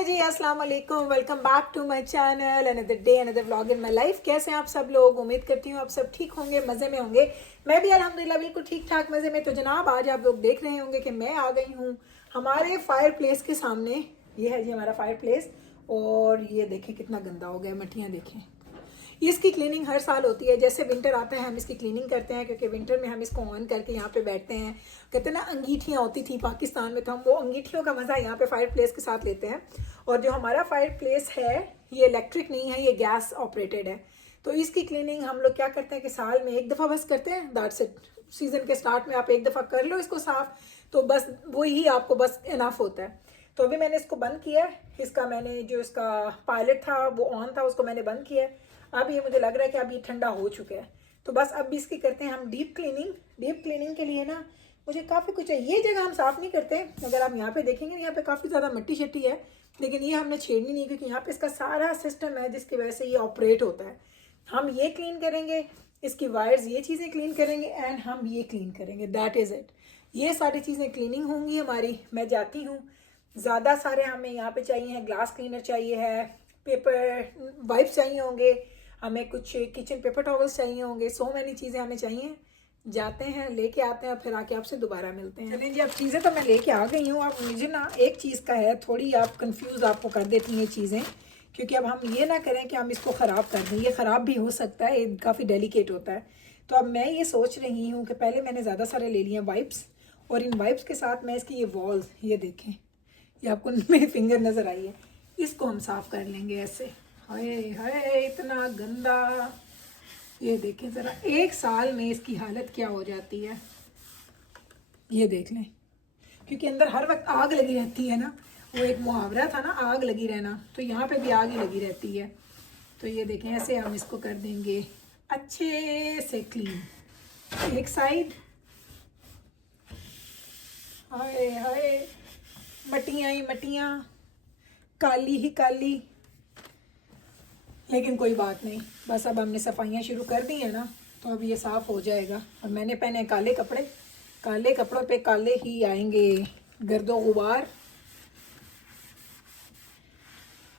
Hello ji, अस्सलाम वालेकुम। Welcome back to my channel. Another day another vlog in my life. कैसे हैं आप सब लोग? उम्मीद करती हूँ आप सब ठीक होंगे, मज़े में होंगे। मैं भी अल्हम्दुलिल्लाह बिल्कुल ठीक ठाक मज़े में। तो जनाब, आज आप लोग देख रहे होंगे कि मैं आ गई हूँ हमारे फायर प्लेस के सामने। ये है जी हमारा फायर प्लेस, और ये देखें कितना गंदा हो गया। मट्टियाँ देखें। इसकी क्लीनिंग हर साल होती है। जैसे विंटर आता है हम इसकी क्लीनिंग करते हैं, क्योंकि विंटर में हम इसको ऑन करके यहाँ पे बैठते हैं। कहते हैं ना, अंगीठियाँ होती थी पाकिस्तान में, तो हम वो अंगीठियों का मज़ा यहाँ पे फायर प्लेस के साथ लेते हैं। और जो हमारा फायर प्लेस है ये इलेक्ट्रिक नहीं है, ये गैस ऑपरेटेड है। तो इसकी क्लीनिंग हम लोग क्या करते हैं कि साल में एक दफ़ा बस करते हैं। That's it. सीज़न के स्टार्ट में आप एक दफ़ा कर लो इसको साफ़, तो बस वही आपको बस इनफ होता है। तो अभी मैंने इसको बंद किया है। इसका मैंने जो इसका पायलट था वो ऑन था, उसको मैंने बंद किया है। अब ये मुझे लग रहा है कि अब ये ठंडा हो चुका है। तो बस अब भी इसकी करते हैं हम डीप क्लीनिंग। डीप क्लीनिंग के लिए ना मुझे काफ़ी कुछ है। ये जगह हम साफ़ नहीं करते। अगर आप यहाँ पे देखेंगे, यहाँ पे काफ़ी ज़्यादा मट्टी शट्टी है, लेकिन ये हमने छेड़नी नहीं, क्योंकि यहाँ पे इसका सारा सिस्टम है जिसकी वजह से ये ऑपरेट होता है। हम ये क्लीन करेंगे, इसकी वायर्स, ये चीज़ें क्लीन करेंगे, एंड हम ये क्लीन करेंगे। That is it. ये सारी चीज़ें क्लीनिंग होंगी हमारी। मैं जाती हूँ। ज़्यादा सारे हमें यहाँ पे चाहिए हैं। ग्लास क्लीनर चाहिए है, पेपर वाइप्स चाहिए होंगे, हमें कुछ किचन पेपर टॉवल्स चाहिए होंगे। सो मैनी चीज़ें हमें चाहिए। जाते हैं, लेके आते हैं, फिर आके आपसे दोबारा मिलते हैं। चलिए जी, अब चीज़ें तो मैं लेके आ गई हूँ। अब मुझे ना एक चीज़ का है, थोड़ी आप कंफ्यूज आपको कर देती हैं चीज़ें, क्योंकि अब हम ये ना करें कि हम इसको ख़राब कर दें। ये ख़राब भी हो सकता है, ये काफ़ी डेलिकेट होता है। तो अब मैं ये सोच रही हूँ कि पहले मैंने ज़्यादा सारे ले लिए वाइप्स, और इन वाइप्स के साथ मैं इसकी ये वॉल्स, ये देखें, ये आपको मेरी फिंगर नज़र आई है, इसको हम साफ़ कर लेंगे ऐसे। हाय हाय, इतना गंदा। ये देखें ज़रा, एक साल में इसकी हालत क्या हो जाती है, ये देख लें। क्योंकि अंदर हर वक्त आग लगी रहती है ना, वो एक मुहावरा था ना, आग लगी रहना, तो यहाँ पे भी आग ही लगी रहती है। तो ये देखें, ऐसे हम इसको कर देंगे अच्छे से क्लीन। एक साइड, हाय हाय, मट्टियाँ ही मट्टियाँ, काली ही काली। लेकिन कोई बात नहीं, बस अब हमने सफाइयाँ शुरू कर दी हैं ना, तो अब ये साफ़ हो जाएगा। और मैंने पहने काले कपड़े, काले कपड़ों पे काले ही आएंगे गर्दो गुबार।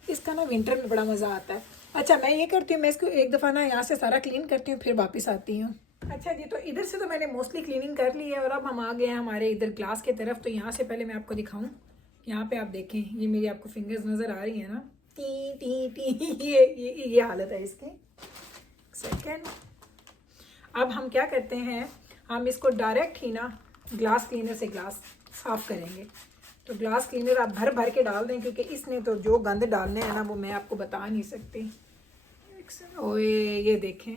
इसका ना विंटर में बड़ा मज़ा आता है। अच्छा, मैं ये करती हूँ, मैं इसको एक दफ़ा ना यहाँ से सारा क्लीन करती हूँ, फिर वापस आती हूँ। अच्छा जी, तो इधर से तो मैंने मोस्टली क्लीनिंग कर ली है, और अब हम आ गए हैं हमारे इधर ग्लास की तरफ। तो यहाँ से पहले मैं आपको दिखाऊँ, यहाँ पे आप देखें, ये मेरी आपको फिंगर्स नज़र आ रही है ना, टी टी टी, ये हालत है इसकी। सेकेंड, अब हम क्या करते हैं, हम इसको डायरेक्ट ही ना ग्लास क्लीनर से ग्लास साफ़ करेंगे। तो ग्लास क्लीनर आप भर भर के डाल दें, क्योंकि इसने तो जो गंद डालने हैं ना, वो मैं आपको बता नहीं सकती। ओए, ये देखें,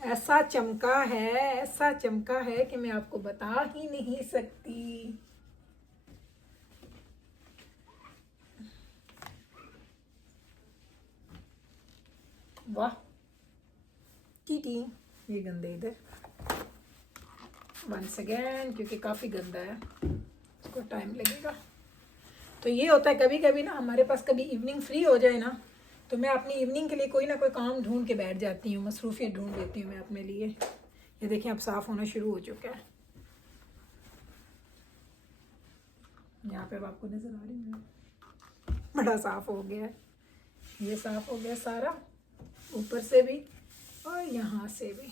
ऐसा चमका है, ऐसा चमका है कि मैं आपको बता ही नहीं सकती। वाह टी, ये गंदे इधर वंस अगेन, क्योंकि काफ़ी गंदा है, इसको टाइम लगेगा। तो ये होता है कभी कभी ना, हमारे पास कभी इवनिंग फ्री हो जाए ना, तो मैं अपनी इवनिंग के लिए कोई ना कोई काम ढूंढ के बैठ जाती हूँ, मसरूफियत ढूंढ लेती हूँ मैं अपने लिए। ये देखिए, अब साफ़ होना शुरू हो चुका है। यहाँ पे अब आपको नज़र आ रही है, बड़ा साफ़ हो गया है। ये साफ़ हो गया सारा, ऊपर से भी और यहाँ से भी।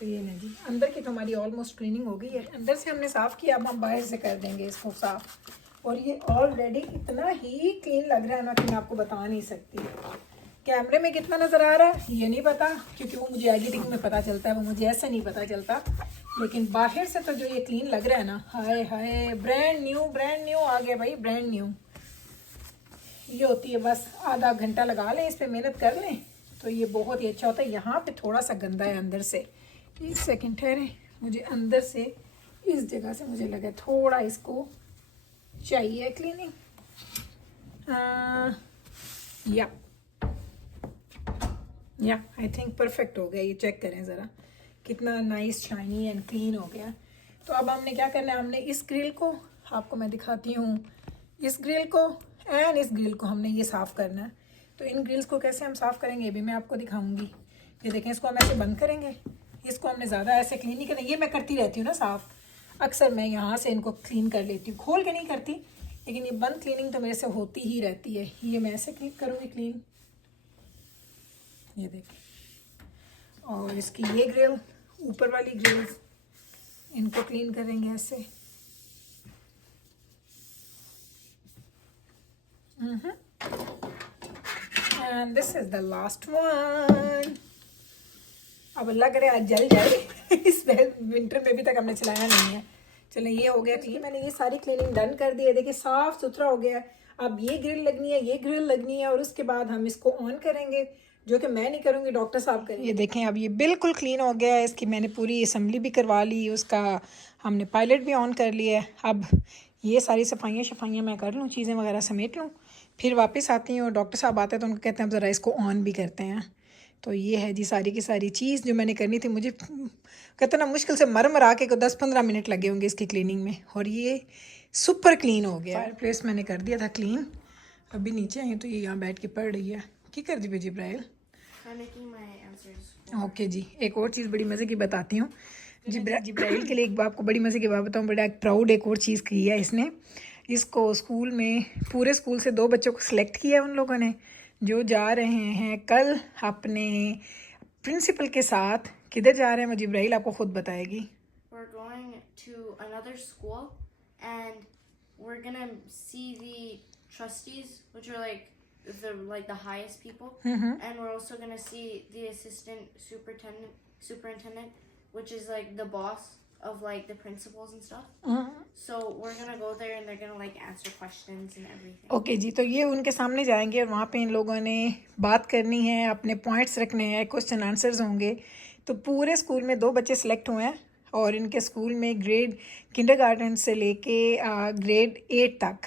तो ये नहीं जी, अंदर की तो हमारी ऑलमोस्ट क्लीनिंग हो गई है। अंदर से हमने साफ़ किया, अब हम बाहर से कर देंगे इसको साफ़। और ये ऑलरेडी इतना ही क्लीन लग रहा है ना कि मैं आपको बता नहीं सकती। कैमरे में कितना नज़र आ रहा है ये नहीं पता, क्योंकि वो मुझे एडिटिंग में पता चलता है, वो मुझे ऐसा नहीं पता चलता। लेकिन बाहर से तो जो ये क्लीन लग रहा है ना, हाय हाय, ब्रांड न्यू आ गया भाई, ब्रांड न्यू। ये होती है, बस आधा घंटा लगा लें, इस पर मेहनत कर लें, तो ये बहुत ही अच्छा होता है। यहाँ पे थोड़ा सा गंदा है अंदर से। एक सेकंड ठहरे, मुझे अंदर से इस जगह से मुझे लगा थोड़ा इसको चाहिए क्लीनिंग। या आई थिंक परफेक्ट हो गया। ये चेक करें ज़रा, कितना नाइस शाइनी एंड क्लीन हो गया। तो अब हमने क्या करना है, हमने इस ग्रिल को, आपको मैं दिखाती हूँ, इस ग्रिल को एंड इस ग्रिल को हमने ये साफ़ करना है। तो इन ग्रिल्स को कैसे हम साफ़ करेंगे ये भी मैं आपको दिखाऊंगी। ये देखें, इसको हम ऐसे बंद करेंगे, इसको हमने ज़्यादा ऐसे क्लीन नहीं करना। ये मैं करती रहती हूँ ना साफ़, अक्सर मैं यहाँ से इनको क्लीन कर लेती हूँ, खोल के नहीं करती, लेकिन ये बंद क्लीनिंग तो मेरे से होती ही रहती है। ये मैं ऐसे क्लीन करूँगी क्लीन, ये देखें। और इसकी ये ग्रिल, ऊपर वाली ग्रिल्स, इनको क्लीन करेंगे ऐसे। And this is the last one. अब अल्लाह करे आज जल जाए इस विंटर में भी तक हमने चलाया नहीं है। चलो ये हो गया क्लीन, मैंने ये सारी क्लीनिंग डन कर दी है। देखिए साफ सुथरा हो गया है। अब ये ग्रिल लगनी है, ये ग्रिल लगनी है, और उसके बाद हम इसको ऑन करेंगे, जो कि मैं नहीं करूँगी, डॉक्टर साहब करेंगे। ये देखें अब ये बिल्कुल क्लीन हो गया है। इसकी मैंने पूरी असम्बली भी करवा ली, उसका हमने पायलट भी ऑन कर लिया है। अब ये सारी सफाइयाँ मैं कर लूँ, चीज़ें वगैरह समेट लूँ, फिर वापस आती हूँ। डॉक्टर साहब आते हैं तो उनको कहते हैं अब ज़रा इसको ऑन भी करते हैं। तो ये है जी सारी की सारी चीज़ जो मैंने करनी थी। मुझे कहते ना मुश्किल से मर के को 10-15 मिनट लगे होंगे इसकी क्लीनिंग में, और ये सुपर क्लीन हो गया। फायर प्लेस मैंने कर दिया था क्लीन। अभी नीचे आई तो ये यहाँ बैठ के पढ़ रही है। क्या कर दी जिब्राइल? ओके जी, एक और चीज़ बड़ी मज़े की बताती हूँ। जिब्राइल के लिए एक आपको बड़ी मज़े की बात बताऊँ। बड़ा प्राउड एक और चीज़ की है इसने। इसको स्कूल में पूरे स्कूल से 2 बच्चों को सिलेक्ट किया उन लोगों ने, जो जा रहे हैं कल अपने प्रिंसिपल के साथ। किधर जा रहे हैं वो जिब्राइल आपको खुद बताएगी। We're going to another school and we're gonna see the trustees, which are like the highest people, and we're also gonna see the assistant superintendent, which is like the boss of like the principals and stuff. So we're gonna go there and they're gonna like answer questions and everything. Okay जी, तो ये उनके सामने जाएंगे और वहाँ पे इन लोगों ने बात करनी है, अपने पॉइंट्स रखने हैं, क्वेश्चन आंसर्स होंगे। तो पूरे स्कूल में 2 बच्चे सिलेक्ट हुए हैं और इनके स्कूल में ग्रेड किंडरगार्टन से लेके ग्रेड 8 तक,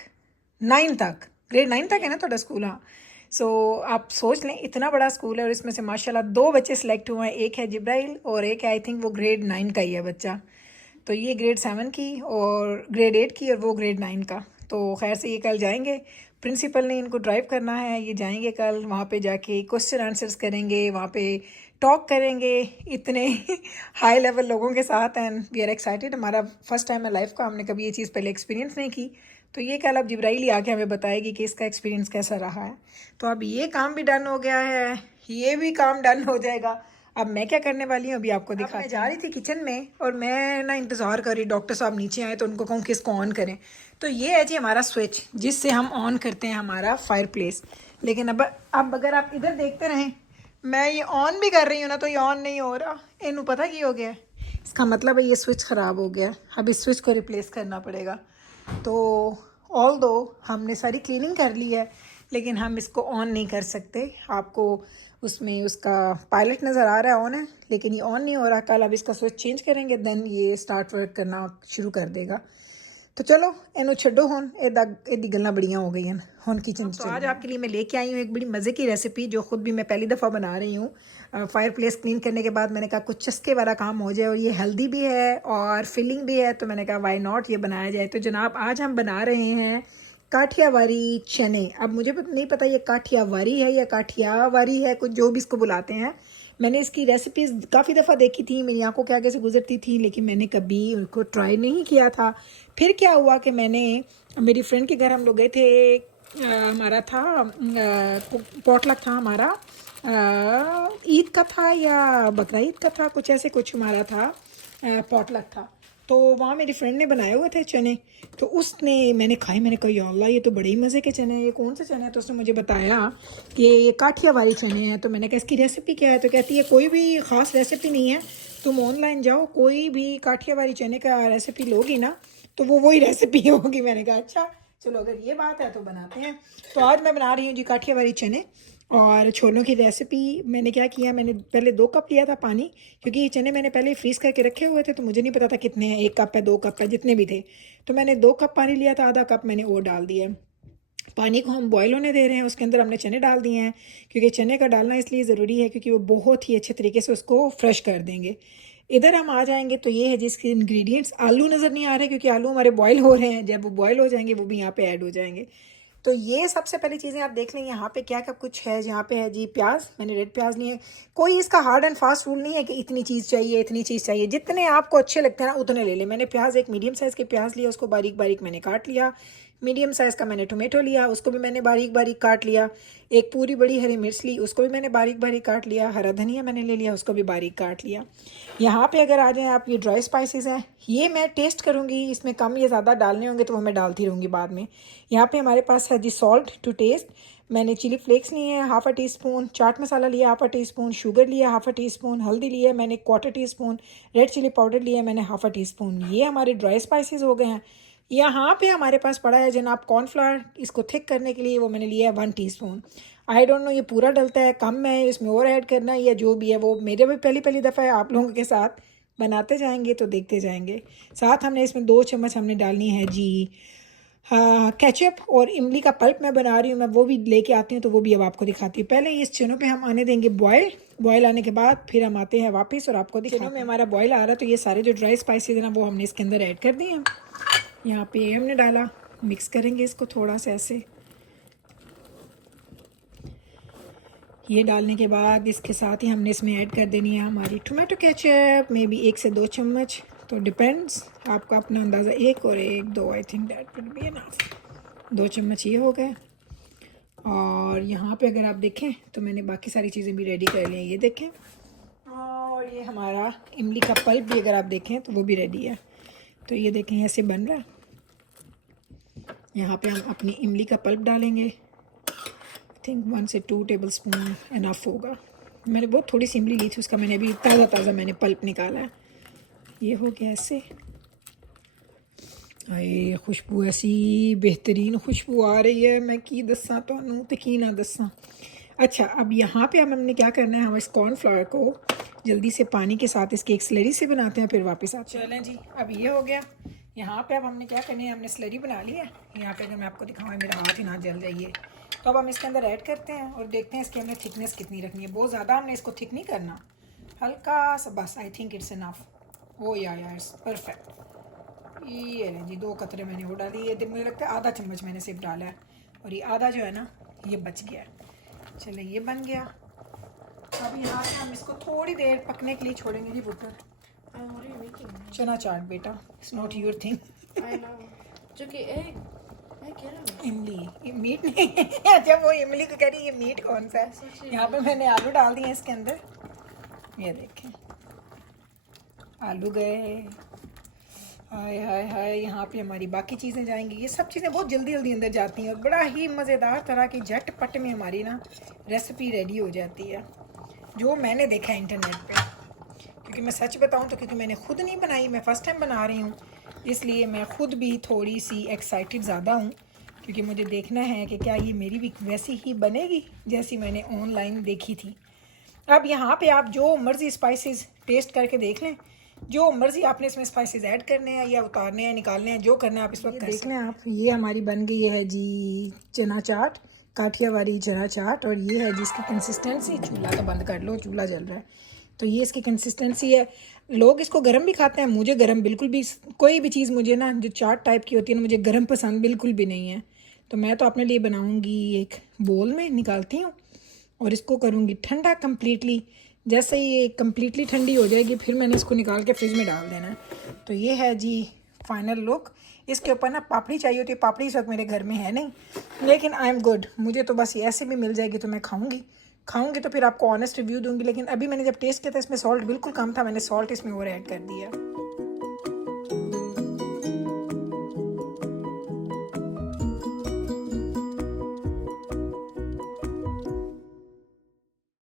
9 तक, ग्रेड 9 तक है ना थोड़ा स्कूल। हाँ, सो आप सोच लें इतना बड़ा स्कूल है और इसमें से माशाल्लाह 2 बच्चे सिलेक्ट हुए हैं। एक है जिब्राइल और एक है आई थिंक वो ग्रेड 9 का ही है बच्चा। तो ये ग्रेड 7 की और ग्रेड 8 की और वो ग्रेड 9 का। तो खैर से ये कल जाएंगे, प्रिंसिपल ने इनको ड्राइव करना है। ये जाएंगे कल, वहाँ पे जाके क्वेश्चन आंसर्स करेंगे, वहाँ पे टॉक करेंगे इतने हाई लेवल लोगों के साथ। And we are excited. हमारा फर्स्ट टाइम है लाइफ का, हमने कभी ये चीज़ पहले एक्सपीरियंस नहीं की। तो ये कल अब जिब्राइल ही आके हमें बताएगी कि इसका एक्सपीरियंस कैसा रहा है। तो अब ये काम भी डन हो गया है, ये भी काम डन हो जाएगा। अब मैं क्या करने वाली हूँ अभी आपको दिखा। मैं जा रही थी किचन में और मैं ना इंतज़ार कर रही डॉक्टर साहब नीचे आए तो उनको कहूँ कि इसको ऑन करें। तो ये है जी हमारा स्विच जिससे हम ऑन करते हैं हमारा फायर प्लेस। लेकिन अब अगर आप इधर देखते रहें, मैं ये ऑन भी कर रही हूँ ना तो ये ऑन नहीं हो रहा। इन्हों पता क्या हो गया, इसका मतलब है ये स्विच ख़राब हो गया। अब इस स्विच को रिप्लेस करना पड़ेगा। तो ऑल दो हमने सारी क्लीनिंग कर ली है लेकिन हम इसको ऑन नहीं कर सकते। आपको उसमें उसका पायलट नज़र आ रहा है ऑन है, लेकिन ये ऑन नहीं हो रहा। कल अब इसका स्विच चेंज करेंगे, देन ये स्टार्ट वर्क करना शुरू कर देगा। तो चलो इन्हों छो हुन एदी गल्लां बड़ियां हो गई हैं हुन किचन। तो आज आपके लिए मैं लेके आई हूँ एक बड़ी मज़े की रेसिपी जो ख़ुद भी मैं पहली दफ़ा बना रही हूँ। फायर प्लेस क्लीन करने के बाद मैंने कहा कुछ चस्के वाला काम हो जाए और ये हेल्दी भी है और फिलिंग भी है, तो मैंने कहा वाई नॉट ये बनाया जाए। तो जनाब आज हम बना रहे हैं काठियावाड़ी चने। अब मुझे नहीं पता ये काठियावाड़ी है या काठियावाड़ी है, कुछ जो भी इसको बुलाते हैं। मैंने इसकी रेसिपीज़ काफ़ी दफ़ा देखी थी, मेरी आंखों के आगे से गुजरती थी, लेकिन मैंने कभी उनको ट्राई नहीं किया था। फिर क्या हुआ कि मैंने मेरी फ्रेंड के घर हम लोग गए थे, हमारा था पॉटलक था हमारा, ईद का था या बकरा ईद का था, कुछ ऐसे कुछ हमारा था पॉटलक था। तो वहाँ मेरी फ्रेंड ने बनाए हुए थे चने, तो उसने मैंने खाए। मैंने कहा या अल्लाह ये तो बड़े ही मज़े के चने हैं, ये कौन से चने हैं? तो उसने मुझे बताया कि ये काठियावाड़ी चने हैं। तो मैंने कहा इसकी रेसिपी क्या है? तो कहती है कोई भी ख़ास रेसिपी नहीं है, तुम ऑनलाइन जाओ, कोई भी काठियावाड़ी चने का रेसिपी लोगी ना तो वो वही रेसिपी होगी। मैंने कहा अच्छा चलो अगर ये बात है तो बनाते हैं। तो आज मैं बना रही हूँ जी काठियावाड़ी चने और छोलों की रेसिपी। मैंने क्या किया, मैंने पहले 2 कप लिया था पानी, क्योंकि ये चने मैंने पहले फ्रीज़ करके रखे हुए थे तो मुझे नहीं पता था कितने हैं, 1 कप है 2 कप है जितने भी थे। तो मैंने 2 कप पानी लिया था, आधा कप मैंने और डाल दिया। पानी को हम बॉयल होने दे रहे हैं, उसके अंदर हमने चने डाल दिए हैं, क्योंकि चने का डालना इसलिए ज़रूरी है क्योंकि वो बहुत ही अच्छे तरीके से उसको फ्रेश कर देंगे। इधर हम आ जाएंगे तो ये है जिसके इंग्रेडिएंट्स। आलू नज़र नहीं आ रहे क्योंकि आलू हमारे बॉयल हो रहे हैं, जब वो बॉयल हो जाएंगे वो भी यहाँ पे ऐड हो जाएंगे। तो ये सबसे पहली चीज़ें आप देख लें यहाँ पे क्या क्या कुछ है। यहाँ पे है जी प्याज, मैंने रेड प्याज लिए। कोई इसका हार्ड एंड फास्ट रूल नहीं है कि इतनी चीज़ चाहिए इतनी चीज़ चाहिए, जितने आपको अच्छे लगते हैं ना उतने ले लें। मैंने प्याज एक मीडियम साइज़ के प्याज लिया, उसको बारीक बारीक मैंने काट लिया। मीडियम साइज़ का मैंने टोमेटो लिया, उसको भी मैंने बारीक बारीक काट लिया। एक पूरी बड़ी हरी मिर्च ली, उसको भी मैंने बारीक बारीक काट लिया। हरा धनिया मैंने ले लिया, उसको भी बारीक काट लिया। यहाँ पे अगर आ जाएँ आप, ये ड्राई स्पाइसेस हैं, ये मैं टेस्ट करूँगी, इसमें कम या ज़्यादा डालने होंगे तो वो मैं डालती रहूँगी बाद में। यहाँ पे हमारे पास है जी सॉल्ट टू टेस्ट। मैंने चिली फ्लेक्स लिए हैं half tea spoon, chaat masala लिया हाफ़ टी स्पून, शुगर लिया हाफ़ टी स्पून, हल्दी लिया मैंने 1/4 tea spoon, red chili powder लिया मैंने हाफ़ टी स्पून। ये हमारे ड्राई स्पाइसेस हो गए हैं। यहाँ पे हमारे पास पड़ा है जनाब कॉर्नफ्लावर, इसको थिक करने के लिए वो मैंने लिया है 1 टीस्पून। आई डोंट नो ये पूरा डलता है, कम है, इसमें और ऐड करना है या जो भी है, वो मेरे भी पहली दफ़ा है, आप लोगों के साथ बनाते जाएंगे तो देखते जाएंगे। साथ हमने इसमें 2 चम्मच हमने डालनी है जी केचप, और इमली का पल्प मैं बना रही हूँ, मैं वो भी लेके आती हूँ तो वो भी अब आपको दिखाती हूँ। पहले इस चनों पे हम आने देंगे बॉयल आने के बाद फिर हम आते हैं वापस और आपको दिखाते हैं। चनों में हमारा बॉयल आ रहा है तो ये सारे जो ड्राई स्पाइसेस हैं ना वो हमने इसके अंदर ऐड कर दिए हैं। यहाँ पे हमने डाला, मिक्स करेंगे इसको थोड़ा सा ऐसे। ये डालने के बाद इसके साथ ही हमने इसमें ऐड कर देनी है हमारी टोमेटो केचप, मे बी 1 से 2 चम्मच, तो डिपेंड्स आपका अपना अंदाज़ा, 1 और 1 2 I think that would be enough. 2 चम्मच ये हो गए। और यहाँ पे अगर आप देखें तो मैंने बाकी सारी चीज़ें भी रेडी कर ली हैं, ये देखें। और ये हमारा इमली का पल्प भी अगर आप देखें तो वो भी रेडी है। तो ये देखें ऐसे बन रहा है। यहाँ पे हम अपनी इमली का पल्प डालेंगे, आई थिंक 1 से 2 टेबल स्पून इनफ होगा। मैंने बहुत थोड़ी सी इमली ली थी, उसका मैंने अभी ताज़ा मैंने पल्प निकाला है। ये हो गया ऐसे। आए खुशबू ऐसी बेहतरीन खुशबू आ रही है, मैं की दसा तो की ना दसा। अच्छा, अब यहाँ पे हमने क्या करना है, हम इस कॉर्नफ्लावर को जल्दी से पानी के साथ इसके एक स्लरी से बनाते हैं, फिर वापस आते हैं। चलें जी, अब ये हो गया। यहाँ पे अब हमने क्या करनी है, हमने स्लरी बना ली है। यहाँ पे अगर मैं आपको दिखाऊँ, मेरा हाथ ही ना जल जाइए। तो अब हम इसके अंदर ऐड करते हैं और देखते हैं इसकी हमने थिकनेस कितनी रखनी है। बहुत ज़्यादा हमने इसको थिक नहीं करना, हल्का सा बस, आई थिंक इट्स इनफ। ओ यार इट्स परफेक्ट। ये है जी 2 कतरे मैंने वो डाली, ये मुझे लगता है आधा चम्मच मैंने सिर्फ डाला है, और ये आधा जो है ना ये बच गया है। चले, ये बन गया। अब यहाँ पे हम इसको थोड़ी देर पकने के लिए छोड़ेंगे जी पुत्र। चना चाट बेटा, इट्स नॉट योर थिंग। इमली मीट नहीं अच्छा वो इमली को कह रही ये मीट कौन सा है। यहाँ पे मैंने आलू डाल दिए इसके अंदर, ये देखें आलू गए। हाय हाय हाय, यहाँ पे हमारी बाकी चीज़ें जाएंगी। ये सब चीज़ें बहुत जल्दी अंदर जाती हैं और बड़ा ही मज़ेदार तरह की झटपट में हमारी ना रेसिपी रेडी हो जाती है, जो मैंने देखा है इंटरनेट पे। क्योंकि मैं सच बताऊँ तो क्योंकि मैंने खुद नहीं बनाई, मैं फ़र्स्ट टाइम बना रही हूँ, इसलिए मैं ख़ुद भी थोड़ी सी एक्साइटेड ज़्यादा हूँ, क्योंकि मुझे देखना है कि क्या ये मेरी भी वैसी ही बनेगी जैसी मैंने ऑनलाइन देखी थी। अब यहाँ पे आप जो मर्ज़ी स्पाइसेस टेस्ट करके देख लें, जो मर्ज़ी आपने इसमें स्पाइसेस ऐड करने हैं या उतारने हैं, निकालने हैं, जो करना है आप इस वक्त देख लें आप। ये हमारी बन गई है जी चना चाट, काठियावाड़ी चना चाट। और ये है जिसकी कंसिस्टेंसी, चूल्हा तो बंद कर लो, चूल्हा जल रहा है। तो ये इसकी कंसिस्टेंसी है। लोग इसको गरम भी खाते हैं, मुझे गरम बिल्कुल भी, कोई भी चीज़ मुझे ना जो चाट टाइप की होती है ना, मुझे गरम पसंद बिल्कुल भी नहीं है। तो मैं तो अपने लिए बनाऊँगी, एक बोल में निकालती हूँ और इसको करूँगी ठंडा कम्प्लीटली। जैसे ही ये कम्प्लीटली ठंडी हो जाएगी फिर मैंने इसको निकाल के फ्रिज में डाल देना है। तो ये है जी फाइनल लुक। इसके ऊपर ना पापड़ी चाहिए होती है, पापड़ी इस वक्त मेरे घर में है नहीं, लेकिन आई एम गुड, मुझे तो बस ये ऐसे भी मिल जाएगी तो मैं खाऊंगी तो फिर आपको ऑनेस्ट रिव्यू दूंगी। लेकिन अभी मैंने जब टेस्ट किया था इसमें सॉल्ट बिल्कुल कम था, मैंने सॉल्ट इसमें और ऐड कर दिया।